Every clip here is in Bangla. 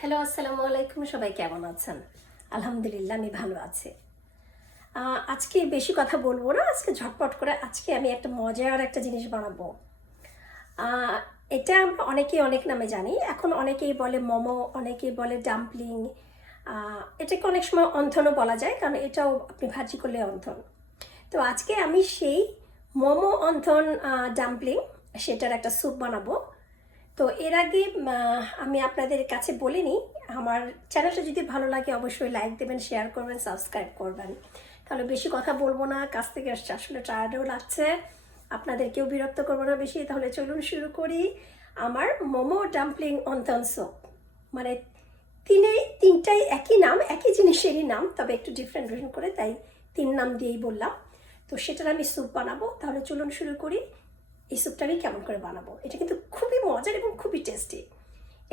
হ্যালো, আসসালামু আলাইকুম। সবাই কেমন আছেন? আলহামদুলিল্লাহ, আমি ভালো আছি। আজকে বেশি কথা বলবো না। আজকে ঝটপট করে আমি একটা মজার একটা জিনিস বানাবো। আহ, এটা আমরা অনেকেই অনেক নামে জানি। এখন অনেকেই বলে মোমো, অনেকেই বলে ডাম্পলিং। এটাকে অনেক সময় অন্থনও বলা যায়, কারণ এটাও আপনি ভাজি করলে অন্থন। তো আজকে আমি সেই মোমো অন্থন ডাম্পলিং সেটার একটা স্যুপ বানাবো। তো এর আগে আমি আপনাদের কাছে বলে নিই, আমার চ্যানেলটা যদি ভালো লাগে অবশ্যই লাইক দেবেন, শেয়ার করবেন, সাবস্ক্রাইব করবেন। তাহলে বেশি কথা বলবো না, কাছ থেকে আসছে, আসলে টায়ার্ডও লাগছে, আপনাদেরকেও বিরক্ত করবো না বেশি। তাহলে চলুন শুরু করি। আমার মোমো ডাম্পলিং অন্তন স্যুপ, মানে তিনটাই একই নাম, একই জিনিসেরই নাম, তবে একটু ডিফারেন্ট করে, তাই তিন নাম দিয়েই বললাম। তো সেটার আমি স্যুপ বানাবো। তাহলে চলুন শুরু করি। এই স্যুপটা আমি কেমন করে বানাবো, এটা কিন্তু খুবই মজার এবং খুবই টেস্টি।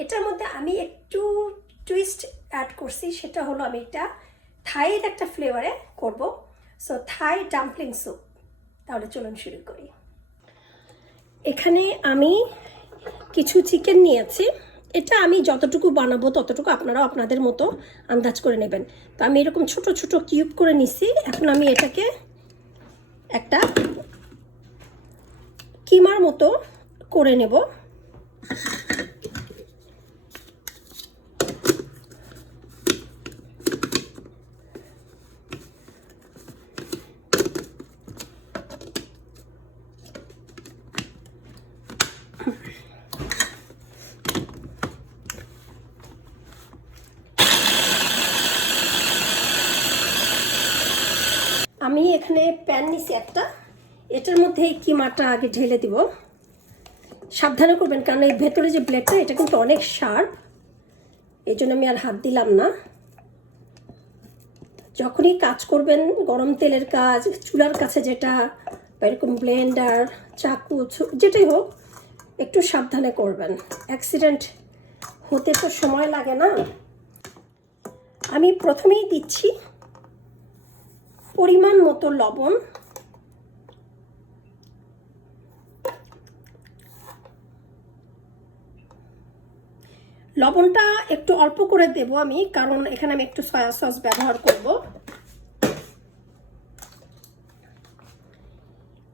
এটার মধ্যে আমি একটু টুইস্ট অ্যাড করছি, সেটা হলো আমি এটা থাইয়ের একটা ফ্লেভারে করব। সো থাই ডাম্পলিং স্যুপ। তাহলে চলুন শুরু করি। এখানে আমি কিছু চিকেন নিয়েছি। এটা আমি যতটুকু বানাবো ততটুকু আপনারাও আপনাদের মতো আন্দাজ করে নেবেন। তো আমি এরকম ছোট ছোট কিউব করে নিছি। এখন আমি এটাকে একটা কিমার মতো করে নেব। আমি এখানে প্যান নিছি একটা, এটার মধ্যে এই কিমাটা আগে ঢেলে দিব। সাবধানে করবেন, কারণ এই ভেতরে যে ব্লেডটা এটা কিন্তু অনেক শার্প, এই জন্য আমি আর হাত দিলাম না। যখনই কাজ করবেন, গরম তেলের কাজ, চুলার কাছে যেটা, বা এরকম ব্লেন্ডার, চাকু, যেটাই হোক, একটু সাবধানে করবেন। অ্যাক্সিডেন্ট হতে তো সময় লাগে না। আমি প্রথমেই দিচ্ছি পরিমাণ মতো লবণ। লবণটা একটু অল্প করে দেব আমি, কারণ এখানে আমি একটু সয়া সস ব্যবহার করব।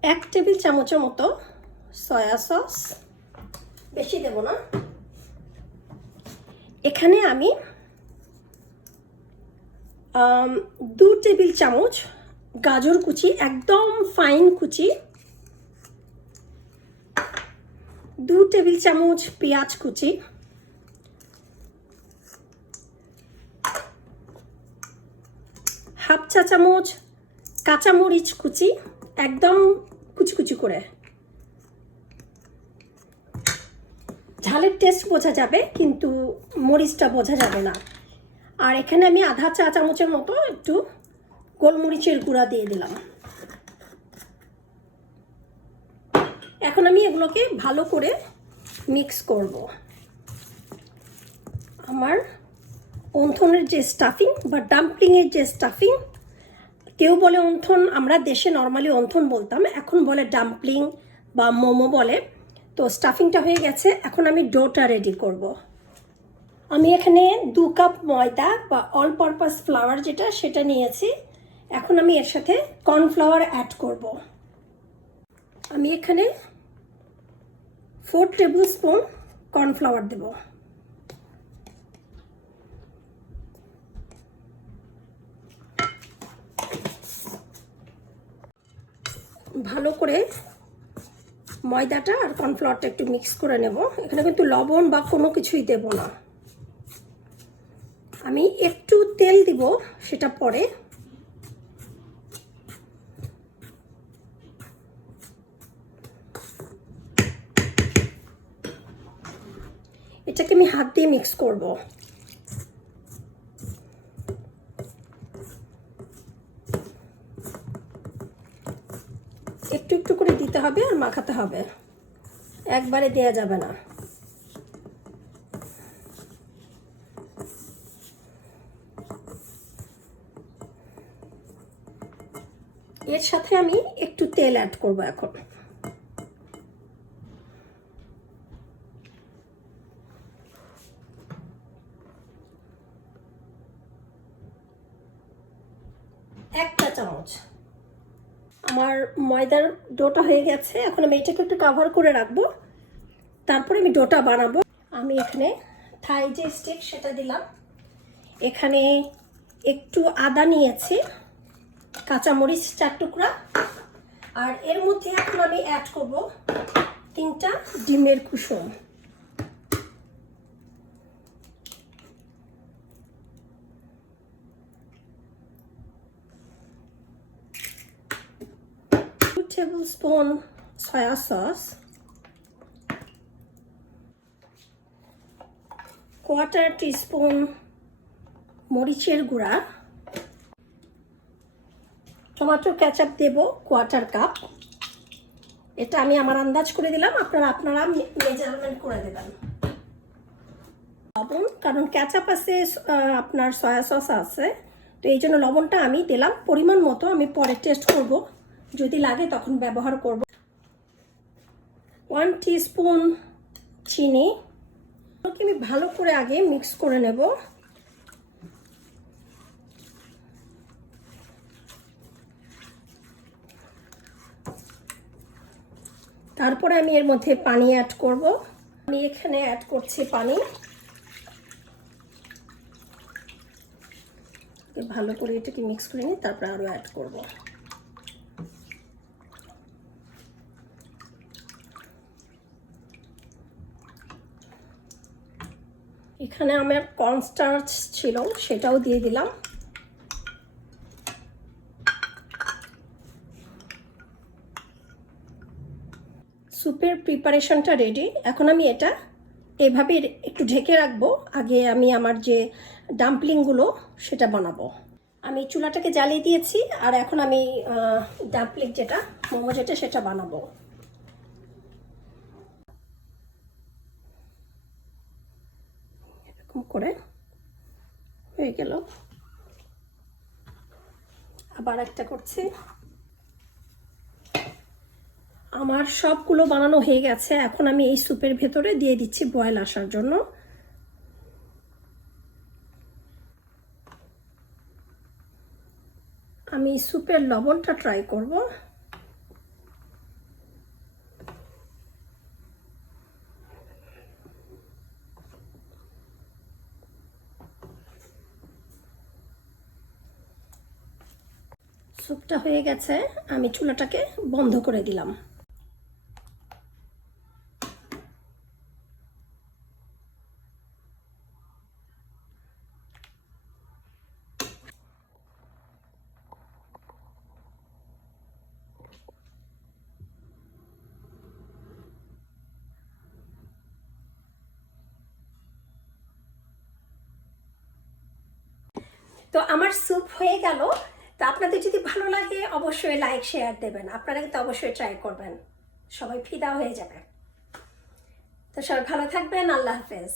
1 টেবিল চামচের মতো সয়া সস, বেশি দেব না। এখানে আমি 2 টেবিল চামচ গাজর কুচি, একদম ফাইন কুচি, 2 টেবিল চামচ পেঁয়াজ কুচি, 1/2 চা চামচ কাঁচামরিচ কুচি, একদম কুচি কুচি করে। ঝালের টেস্ট বোঝা যাবে, কিন্তু মরিচটা বোঝা যাবে না। আর এখানে আমি 1/2 চা চামচের মতো একটু গোলমরিচের গুঁড়া দিয়ে দিলাম। এখন আমি এগুলোকে ভালো করে মিক্স করব। আমার অন্থনের যে স্টাফিং বা ডাম্পলিংয়ের যে স্টাফিং, কেউ বলে অন্থন, আমরা দেশে নর্মালি অন্থন বলতাম, এখন বলে ডাম্পলিং বা মোমো বলে। তো স্টাফিংটা হয়ে গেছে, এখন আমি ডোটা রেডি করব। আমি এখানে 2 কাপ ময়দা বা অল পারপাস ফ্লাওয়ার যেটা, সেটা নিয়েছি। এখন আমি এর সাথে কর্নফ্লাওয়ার অ্যাড করব। আমি এখানে 4 টেবিল স্পুন কর্নফ্লাওয়ার দেব। ভালো করে ময়দাটা আর কর্নফ্লাওয়ারটা একটু মিক্স করে নেব। এখানে কিন্তু লবণ বা কোনো কিছুই দেব না। আমি একটু তেল দিব, সেটা পরে। এটাকে আমি হাত দিয়ে মিক্স করব। একটু একটু করে দিতে হবে আর মাখাতে হবে, একবারে দেয়া যাবে না। এর সাথে আমি একটু তেল অ্যাড করব এখন। 1 চা চামচ। আমার ময়দার ডোটা হয়ে গেছে, এখন আমি এটাকে একটু কভার করে রাখবো, তারপরে আমি ডোটা বানাবো। আমি এখানে থাই যে স্টিক সেটা দিলাম, এখানে একটু আদা নিয়েছি, কাঁচামরিচ 4 টুকরা, আর এর মধ্যে এখন আমি অ্যাড করব 3টা ডিমের কুসুম। টেবিলস্পুন সয়া সস, 1/4 টিস্পুন মরিচের গুঁড়া, টমেটো কেচাপ দেব 1/4 কাপ। এটা আমি আমার আন্দাজ করে দিলাম, আপনারা মেজারমেন্ট করে দেবেন। লবণ, কারণ কেচাপ আছে, আপনার সয়া সস আছে, তো এই জন্য লবণটা আমি দিলাম পরিমাণ মতো। আমি পরে টেস্ট করব, যদি লাগে তখন ব্যবহার করব। 1 টিস্পুন চিনি, আমি ভালো করে আগে মিক্স করে নেব। তারপরে আমি এর মধ্যে পানি অ্যাড করব। আমি এখানে অ্যাড করছি পানি, ভালো করে এটাকে মিক্স করে নিই, তারপরে আরও অ্যাড করব। এখানে আমার কর্নস্টার্চ ছিল, সেটাও দিয়ে দিলাম। স্যুপের প্রিপারেশনটা রেডি। এখন আমি এটা এভাবে একটু ঢেকে রাখবো, আগে আমি আমার যে ডাম্পলিংগুলো সেটা বানাবো। আমি চুলাটাকে জ্বালিয়ে দিয়েছি, আর এখন আমি ডাম্পলিং যেটা মোমো যেটা সেটা বানাবো। এরকম করে হয়ে গেল, আবার একটা করছি। আমার সবগুলো বানানো হয়ে গেছে, এখন আমি এই স্যুপের ভেতরে দিয়ে দিচ্ছি বয়েল আসার জন্য। আমি স্যুপের লবণটা ট্রাই করব। স্যুপটা হয়ে গেছে, আমি চুলাটাকে বন্ধ করে দিলাম। তো আমার স্যুপ হয়ে গেল। তো আপনাদের যদি ভালো লাগে অবশ্যই লাইক শেয়ার দেবেন, আপনারা কিন্তু অবশ্যই ট্রাই করবেন, সবাই ফিদা হয়ে যাবে। তো সবাই ভালো থাকবেন, আল্লাহ হাফেজ।